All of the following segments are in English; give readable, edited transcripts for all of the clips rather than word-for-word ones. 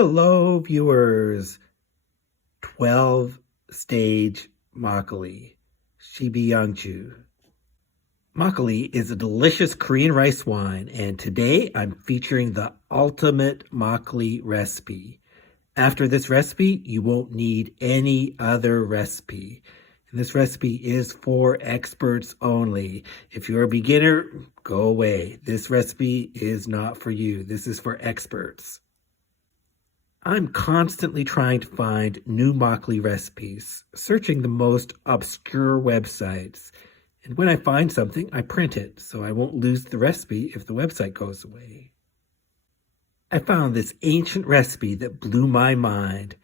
Hello, viewers. 12-stage makgeolli, shibiyangju. Makgeolli is a delicious Korean rice wine, and today I'm featuring the ultimate makgeolli recipe. After this recipe, you won't need any other recipe. And this recipe is for experts only. If you're a beginner, go away. This recipe is not for you. This is for experts. I'm constantly trying to find new makgeolli recipes, searching the most obscure websites. And when I find something, I print it, so I won't lose the recipe if the website goes away. I found this ancient recipe that blew my mind.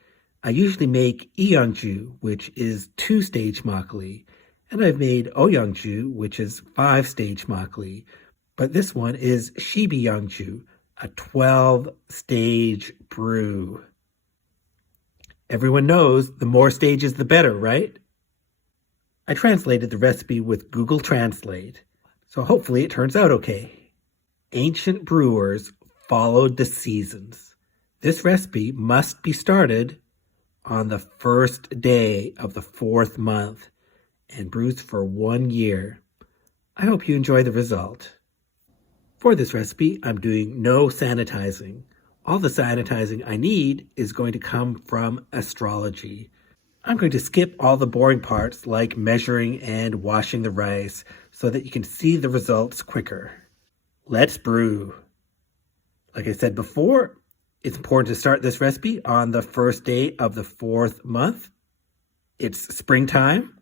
I usually make iyangju, which is 2-stage makgeolli, and I've made iyangju, which is 5-stage makgeolli, but this one is sibiyangju, a 12-stage brew. Everyone knows the more stages the better, right? I translated the recipe with Google Translate, so hopefully it turns out okay. Ancient brewers followed the seasons. This recipe must be started on the first day of the 4th month and brews for 1 year. I hope you enjoy the result. For this recipe, I'm doing no sanitizing. All the sanitizing I need is going to come from astrology. I'm going to skip all the boring parts like measuring and washing the rice so that you can see the results quicker. Let's brew. Like I said before, it's important to start this recipe on the first day of the 4th month. It's springtime.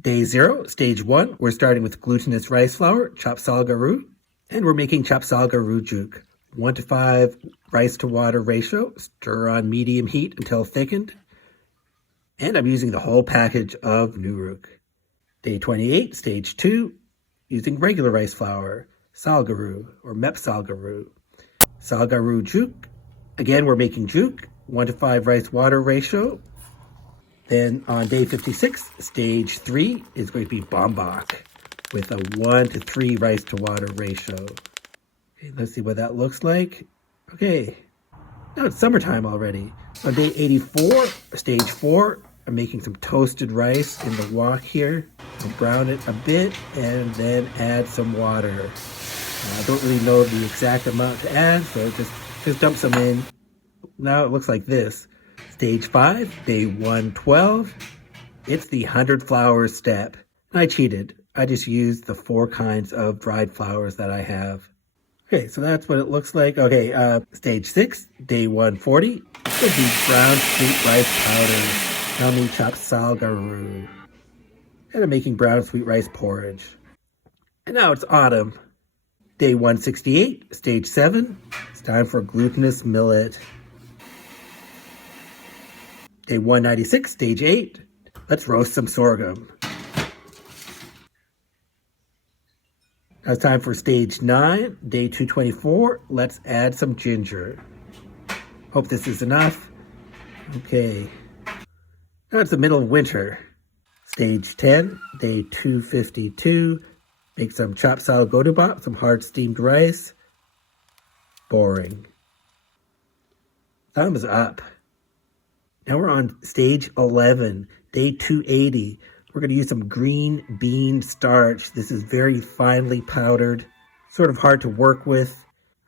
Day 0, stage 1, we're starting with glutinous rice flour, chapsalgaru, and we're making chapsalgaru juk. 1:5 rice to water ratio, stir on medium heat until thickened. And I'm using the whole package of nuruk. Day 28, stage 2, using regular rice flour, salgaru or mepsalgaru. Salgaru juk. Again, we're making juk, 1:5 rice water ratio. Then on day 56, stage 3 is going to be bombok with a 1:3 rice to water ratio. Okay, let's see what that looks like. Okay, now it's summertime already. On day 84, stage 4, I'm making some toasted rice in the wok here. I'll brown it a bit and then add some water. I don't really know the exact amount to add, so just dump some in. Now it looks like this. Stage 5, day 112. It's the 100 flowers step. I cheated. I just used the 4 kinds of dried flowers that I have. Okay, so that's what it looks like. Okay, stage 6, day 140. It's going to be brown sweet rice powder. Yummy chapsalgaru. And I'm making brown sweet rice porridge. And now it's autumn. Day 168, stage 7, it's time for glutinous millet. Day 196, stage 8, let's roast some sorghum. Now it's time for stage 9, day 224, let's add some ginger. Hope this is enough. Okay, now it's the middle of winter. Stage 10, day 252, make some chapsal godubap, some hard steamed rice. Boring. Thumbs up. Now we're on stage 11, day 280. We're going to use some green bean starch. This is very finely powdered, sort of hard to work with.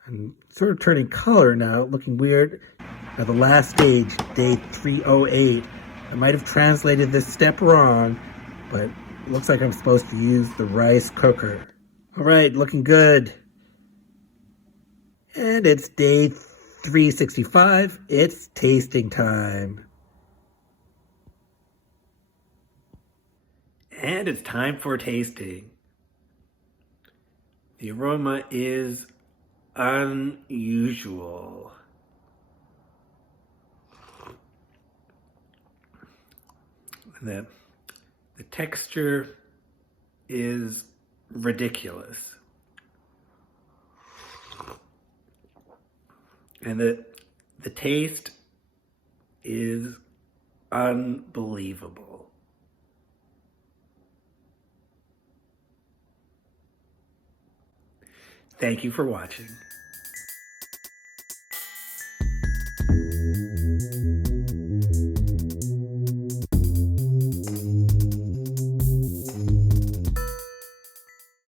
I'm sort of turning color now, looking weird. Now the last stage, day 308. I might have translated this step wrong, but it looks like I'm supposed to use the rice cooker. All right, looking good. And it's day 365. It's tasting time. And it's time for tasting. The aroma is unusual. And the texture is ridiculous. And the taste is unbelievable. Thank you for watching.